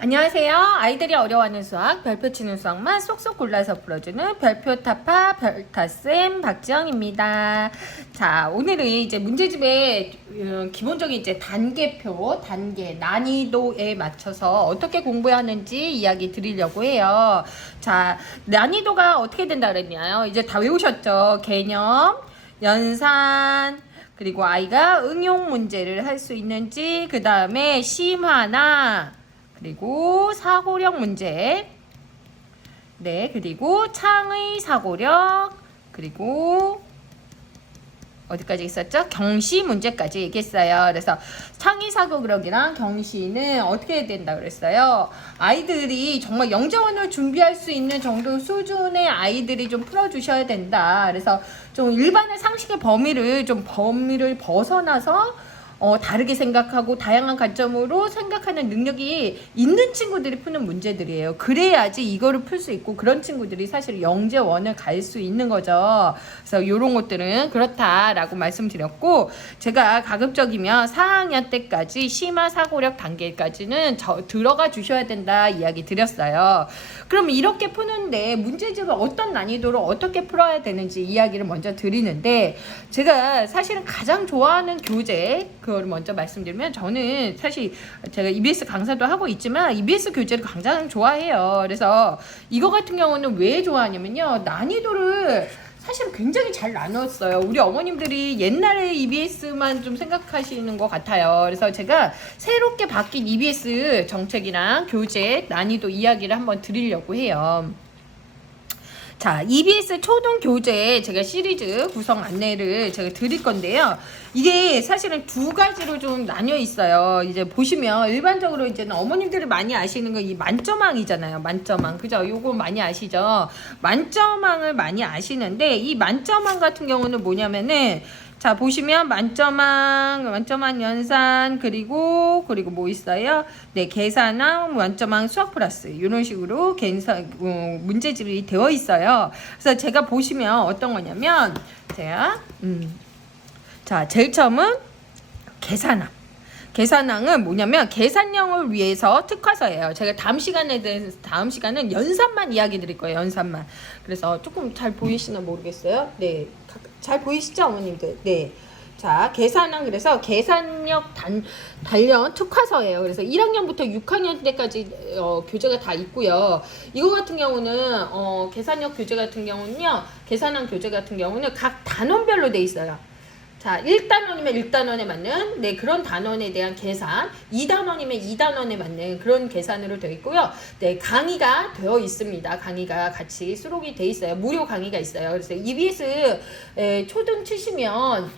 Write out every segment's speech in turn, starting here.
안녕하세요. 아이들이 어려워하는 수학, 별표 치는 수학만 쏙쏙 골라서 풀어주는 별표 타파 별타쌤 박지영입니다. 자, 오늘은 이제 문제집의 기본적인 이제 단계표, 단계, 난이도에 맞춰서 어떻게 공부하는지 이야기 드리려고 해요. 자, 난이도가 어떻게 된다 그랬냐요? 이제 다 외우셨죠? 개념, 연산, 그리고 아이가 응용 문제를 할 수 있는지, 그 다음에 심화나 그리고 사고력 문제, 네, 그리고 창의 사고력, 그리고 어디까지 있었죠? 경시 문제까지 얘기했어요. 그래서 창의 사고력이랑 경시는 어떻게 해야 된다 그랬어요? 아이들이 정말 영재원을 준비할 수 있는 정도 수준의 아이들이 좀 풀어주셔야 된다. 그래서 좀 일반의 상식의 범위를 벗어나서 다르게 생각하고 다양한 관점으로 생각하는 능력이 있는 친구들이 푸는 문제들이에요. 그래야지 이거를 풀 수 있고 그런 친구들이 사실 영재원을 갈 수 있는 거죠. 그래서 이런 것들은 그렇다라고 말씀드렸고, 제가 가급적이면 4학년 때까지 심화 사고력 단계까지는 들어가 주셔야 된다 이야기 드렸어요. 그럼 이렇게 푸는데 문제집을 어떤 난이도로 어떻게 풀어야 되는지 이야기를 먼저 드리는데, 제가 사실은 가장 좋아하는 교재 그거를 먼저 말씀드리면, 저는 사실 제가 EBS 강사도 하고 있지만 EBS 교재를 가장 좋아해요. 그래서 이거 같은 경우는 왜 좋아하냐면요, 난이도를 사실 굉장히 잘 나눴어요. 우리 어머님들이 옛날에 EBS만 좀 생각하시는 것 같아요. 그래서 제가 새롭게 바뀐 EBS 정책이랑 교재 난이도 이야기를 한번 드리려고 해요. 자, EBS 초등 교재 제가 시리즈 구성 안내를 제가 드릴 건데요. 이게 사실은 두 가지로 좀 나뉘어 있어요. 이제 보시면 일반적으로 이제는 어머님들이 많이 아시는 건 이 만점왕이잖아요. 만점왕. 그죠? 요거 많이 아시죠? 만점왕을 많이 아시는데, 이 만점왕 같은 경우는 뭐냐면은, 자, 보시면 만점왕 연산, 그리고 뭐 있어요? 네, 계산왕, 만점왕 수학 플러스, 이런 식으로 문제집이 되어 있어요. 그래서 제가 보시면 어떤 거냐면, 자, 제일 처음은 계산왕은 뭐냐면 계산형을 위해서 특화서예요. 제가 다음 시간은 연산만 이야기 드릴 거예요. 연산만. 그래서 조금 잘 보이시나 모르겠어요. 네, 잘 보이시죠, 어머님들? 네. 자, 계산왕, 그래서 계산력 단련 특화서예요. 그래서 1학년부터 6학년 때까지 교재가 다 있고요. 이거 같은 경우는 계산력 교재 같은 경우는요, 계산왕 교재 같은 경우는 각 단원별로 돼 있어요. 자, 1단원이면 1단원에 맞는 그런 단원에 대한 계산, 2단원이면 2단원에 맞는 그런 계산으로 되어 있고요. 네, 강의가 되어 있습니다. 강의가 같이 수록이 되어 있어요. 무료 강의가 있어요. 그래서 EBS 초등 치시면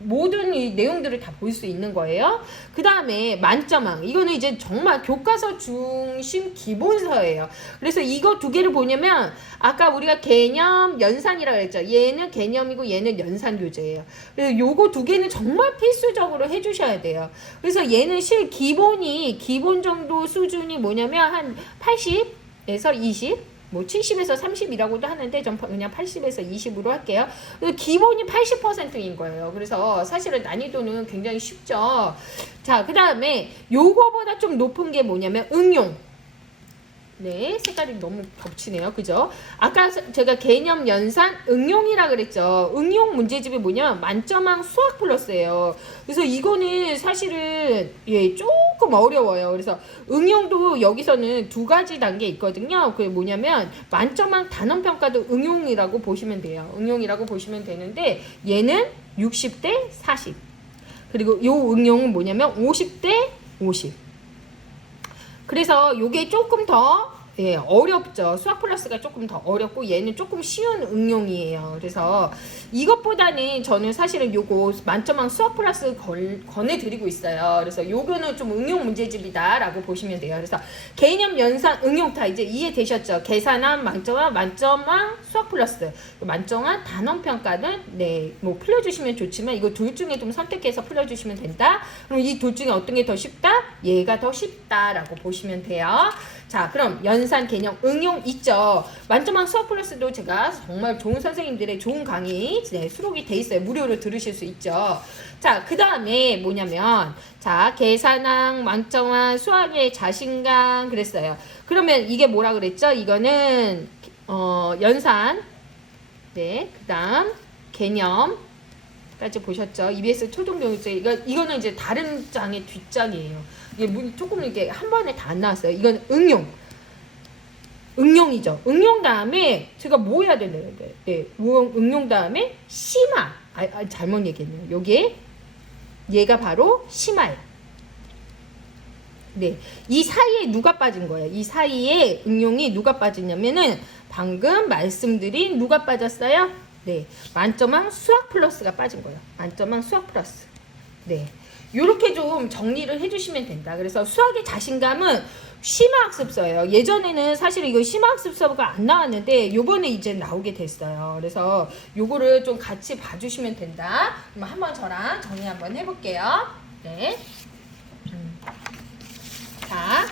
모든 이 내용들을 다 볼 수 있는 거예요. 그 다음에 만점왕, 이거는 이제 정말 교과서 중심 기본서예요. 그래서 이거 두 개를 보냐면, 아까 우리가 개념, 연산이라고 했죠. 얘는 개념이고 얘는 연산 교재예요. 그래서 요거 두 개는 정말 필수적으로 해주셔야 돼요. 그래서 얘는 기본 정도 수준이 뭐냐면 한 80에서 20, 뭐 70에서 30이라고도 하는데 전 그냥 80에서 20으로 할게요. 기본이 80%인 거예요. 그래서 사실은 난이도는 굉장히 쉽죠. 자, 그 다음에 요거보다 좀 높은 게 뭐냐면 응용. 네, 색깔이 너무 겹치네요. 그죠? 아까 제가 개념, 연산, 응용이라 그랬죠. 응용 문제집이 뭐냐면 만점왕 수학 플러스예요. 그래서 이거는 사실은 조금 어려워요. 그래서 응용도 여기서는 두 가지 단계 있거든요. 그게 뭐냐면 만점왕 단원평가도 응용이라고 보시면 돼요. 응용이라고 보시면 되는데, 얘는 60대 40. 그리고 요 응용은 뭐냐면 50대 50. 그래서 요게 조금 더 어렵죠. 수학 플러스가 조금 더 어렵고 얘는 조금 쉬운 응용이에요. 그래서 이것보다는 저는 사실은 요거 만점왕 수학 플러스 권해드리고 있어요. 그래서 요거는 좀 응용 문제집이다 라고 보시면 돼요. 그래서 개념, 연산, 응용 다 이제 이해되셨죠? 계산한 만점왕 수학 플러스, 만점왕 단원평가는 뭐 풀려주시면 좋지만 이거 둘 중에 좀 선택해서 풀려주시면 된다. 그럼 이 둘 중에 어떤 게 더 쉽다? 얘가 더 쉽다라고 보시면 돼요. 자, 그럼 연산 개념 응용 있죠. 만점왕 수학 플러스도 제가 정말 좋은 선생님들의 좋은 강의 수록이 돼 있어요. 무료로 들으실 수 있죠. 자, 그 다음에 뭐냐면 자, 계산왕, 만점왕, 수학의 자신감 그랬어요. 그러면 이게 뭐라 그랬죠? 이거는 연산, 네, 그 다음 개념까지 보셨죠? EBS 초등교육제 이거는 이제 다른 장의 뒷장이에요. 이게 조금 이게 한 번에 다 안 나왔어요. 이건 응용이죠. 응용 다음에 제가 뭐 해야 되는데? 네, 응용 다음에 심화. 잘못 얘기했네요. 요게 얘가 바로 심화예요. 네, 이 사이에 누가 빠진 거예요? 이 사이에 응용이 누가 빠지냐면은 방금 말씀드린 누가 빠졌어요? 네, 만점왕 수학 플러스가 빠진 거예요. 만점왕 수학 플러스. 네, 요렇게 좀 정리를 해주시면 된다. 그래서 수학의 자신감은 심화학습서예요. 예전에는 사실 이거 심화학습서가 안 나왔는데 요번에 이제 나오게 됐어요. 그래서 요거를 좀 같이 봐주시면 된다. 그럼 한번 저랑 정리 한번 해볼게요. 네. 자,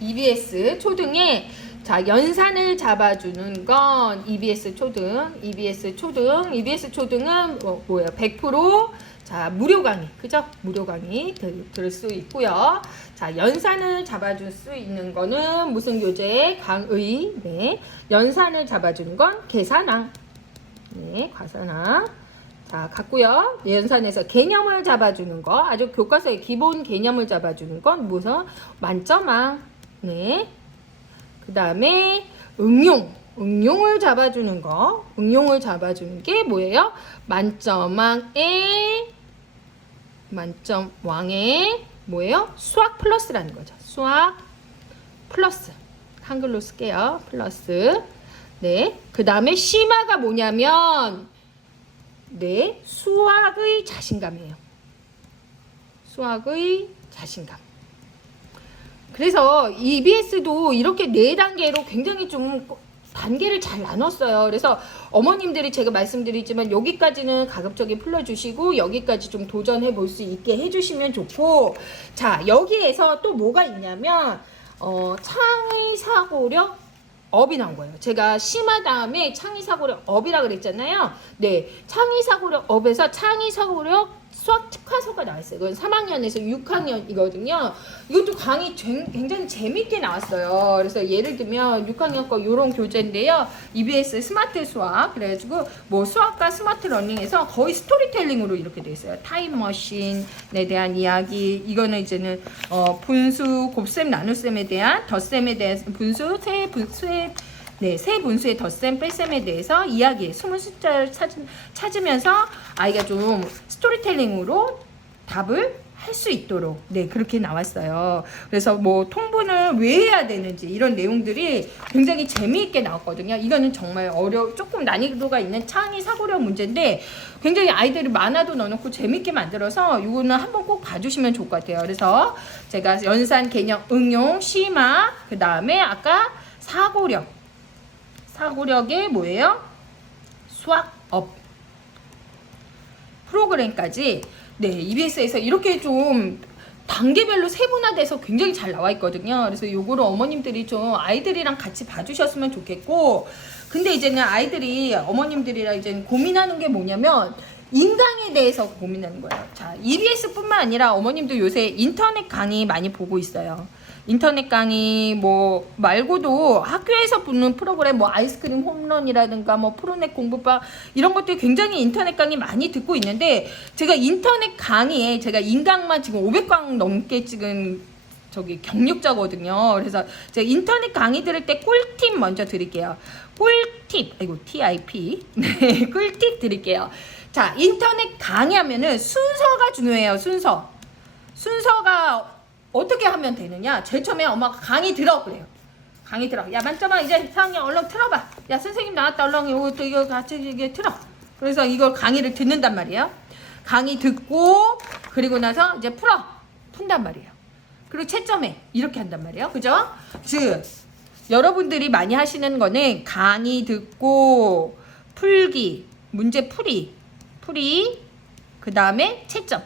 EBS 초등에 자, 연산을 잡아주는 건 EBS 초등, EBS 초등은 뭐예요? 100% 자, 무료 강의, 그죠? 무료 강의 들을 수 있고요. 자, 연산을 잡아줄 수 있는 거는 무슨 교재? 강의, 네. 연산을 잡아주는 건 계산왕, 네, 과산왕. 자, 같고요. 연산에서 개념을 잡아주는 거, 아주 교과서의 기본 개념을 잡아주는 건 무슨? 만점왕, 네. 그 다음에 응용을 잡아주는 거, 응용을 잡아주는 게 뭐예요? 만점왕의 뭐예요? 수학 플러스라는 거죠. 수학 플러스. 한글로 쓸게요. 플러스. 네. 그 다음에 심화가 뭐냐면 네, 수학의 자신감이에요. 수학의 자신감. 그래서 EBS도 이렇게 4단계로 굉장히 좀 단계를 잘 나눴어요. 그래서 어머님들이 제가 말씀드리지만 여기까지는 가급적이 풀어주시고 여기까지 좀 도전해 볼 수 있게 해주시면 좋고, 자, 여기에서 또 뭐가 있냐면 창의사고력 업이 나온 거예요. 제가 심화 다음에 창의사고력 업이라 그랬잖아요. 네, 창의사고력 업에서 창의사고력 수학 특화서가 나왔어요. 이건 3학년에서 6학년이거든요. 이것도 강의 굉장히 재밌게 나왔어요. 그래서 예를 들면 6학년 거 이런 교재인데요. EBS 스마트 수학. 그래가지고 뭐 수학과 스마트 러닝에서 거의 스토리텔링으로 이렇게 돼 있어요. 타임머신에 대한 이야기. 이거는 이제는 분수, 곱셈, 나눗셈에 대한 덧셈에 대한 분수, 세 분수의 덧셈, 뺄셈에 대해서 이야기, 숨은 숫자를 찾으면서 아이가 좀 스토리텔링으로 답을 할 수 있도록 네, 그렇게 나왔어요. 그래서 뭐 통분을 왜 해야 되는지 이런 내용들이 굉장히 재미있게 나왔거든요. 이거는 정말 조금 난이도가 있는 창의 사고력 문제인데 굉장히 아이들이 만화도 넣어놓고 재미있게 만들어서 이거는 한번 꼭 봐주시면 좋을 것 같아요. 그래서 제가 연산, 개념, 응용, 심화, 그 다음에 아까 사고력의 뭐예요? 수학업 프로그램까지 네, EBS에서 이렇게 좀 단계별로 세분화돼서 굉장히 잘 나와 있거든요. 그래서 요거를 어머님들이 좀 아이들이랑 같이 봐주셨으면 좋겠고, 근데 이제는 아이들이 어머님들이랑 이제 고민하는 게 뭐냐면 인강에 대해서 고민하는 거예요. 자, EBS뿐만 아니라 어머님도 요새 인터넷 강의 많이 보고 있어요. 인터넷 강의 뭐 말고도 학교에서 보는 프로그램 뭐 아이스크림 홈런이라든가 뭐 프로넷 공부방 이런 것들이 굉장히 인터넷 강의 많이 듣고 있는데, 제가 인터넷 강의에 제가 인강만 지금 500강 넘게 찍은 저기 경력자거든요. 그래서 제가 인터넷 강의 들을 때 꿀팁 먼저 드릴게요. 꿀팁, TIP. 네, 꿀팁 드릴게요. 자, 인터넷 강의하면은 순서가 중요해요. 순서가 어떻게 하면 되느냐? 제일 처음에 엄마가 강의 들어 그래요. 강의 들어. 야, 만점아 이제 4학년 얼른 틀어봐. 야, 선생님 나왔다. 얼른 이거 같이 이게 틀어. 그래서 이걸 강의를 듣는단 말이에요. 강의 듣고 그리고 나서 이제 푼단 말이에요. 그리고 채점해. 이렇게 한단 말이에요. 그죠? 즉 여러분들이 많이 하시는 거는 강의 듣고 풀기, 문제 풀이, 그 다음에 채점.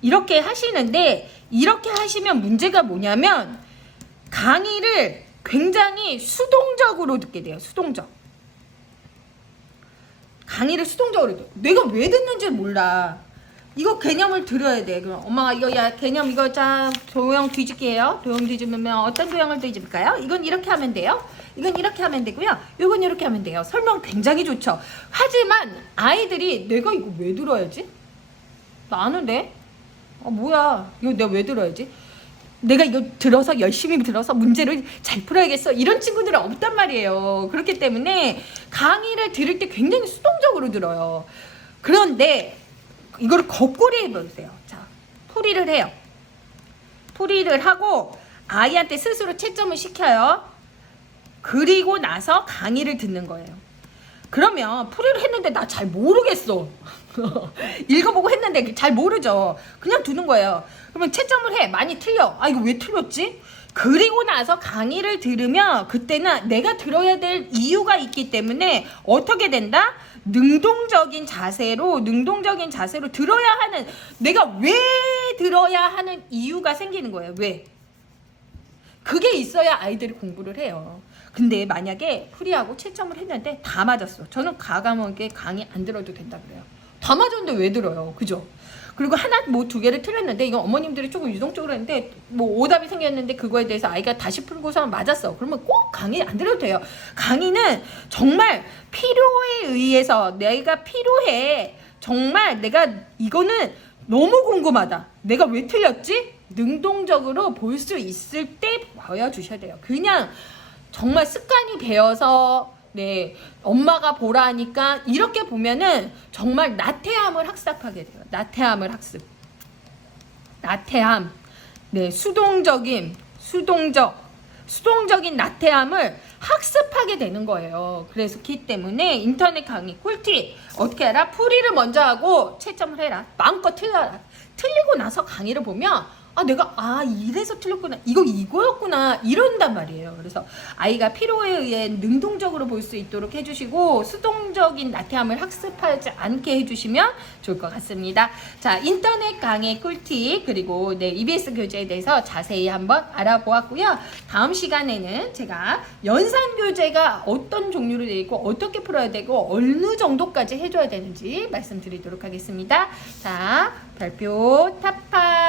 이렇게 하시는데, 이렇게 하시면 문제가 뭐냐면 강의를 굉장히 수동적으로 듣게 돼요. 수동적. 강의를 수동적으로 듣. 내가 왜 듣는지 몰라. 이거 개념을 들어야 돼. 그럼 엄마가 이거 야 개념 이거 자 도형 뒤집기예요. 도형 뒤집으면 어떤 도형을 뒤집을까요? 이건 이렇게 하면 돼요. 이건 이렇게 하면 되고요. 이건 이렇게 하면 돼요. 설명 굉장히 좋죠. 하지만 아이들이 내가 이거 왜 들어야지? 나 아는데? 뭐야? 이거 내가 왜 들어야지? 내가 이거 들어서 열심히 들어서 문제를 잘 풀어야겠어. 이런 친구들은 없단 말이에요. 그렇기 때문에 강의를 들을 때 굉장히 수동적으로 들어요. 그런데 이거를 거꾸로 해보세요. 자, 풀이를 해요. 풀이를 하고 아이한테 스스로 채점을 시켜요. 그리고 나서 강의를 듣는 거예요. 그러면 풀이를 했는데 나 잘 모르겠어. 읽어보고 했는데 잘 모르죠. 그냥 두는 거예요. 그러면 채점을 해. 많이 틀려. 이거 왜 틀렸지? 그리고 나서 강의를 들으면 그때는 내가 들어야 될 이유가 있기 때문에 어떻게 된다? 능동적인 자세로 들어야 하는, 내가 왜 들어야 하는 이유가 생기는 거예요. 왜? 그게 있어야 아이들이 공부를 해요. 근데 만약에 풀이하고 채점을 했는데 다 맞았어. 저는 과감하게 강의 안 들어도 된다 그래요. 다 맞았는데 왜 들어요? 그죠? 그리고 하나 뭐 두 개를 틀렸는데 이건 어머님들이 조금 유동적으로 했는데 뭐 오답이 생겼는데 그거에 대해서 아이가 다시 풀고서 맞았어. 그러면 꼭 강의 안 들어도 돼요. 강의는 정말 필요에 의해서 내가 필요해. 정말 내가 이거는 너무 궁금하다. 내가 왜 틀렸지? 능동적으로 볼 수 있을 때 보여주셔야 돼요. 그냥 정말 습관이 배어서 네 엄마가 보라 하니까 이렇게 보면은 정말 나태함을 학습하게 돼요. 나태함을 학습. 나태함. 네 수동적인 나태함을 학습하게 되는 거예요. 그래서 기 때문에 인터넷 강의 꿀팁 어떻게 해라? 풀이를 먼저 하고 채점을 해라. 마음껏 틀려라. 틀리고 나서 강의를 보면 내가 이래서 틀렸구나. 이거였구나. 이런단 말이에요. 그래서 아이가 필요에 의해 능동적으로 볼 수 있도록 해주시고 수동적인 나태함을 학습하지 않게 해주시면 좋을 것 같습니다. 자, 인터넷 강의 꿀팁 그리고 EBS 교재에 대해서 자세히 한번 알아보았고요. 다음 시간에는 제가 연산 교재가 어떤 종류로 되어 있고 어떻게 풀어야 되고 어느 정도까지 해줘야 되는지 말씀드리도록 하겠습니다. 자, 별표 타파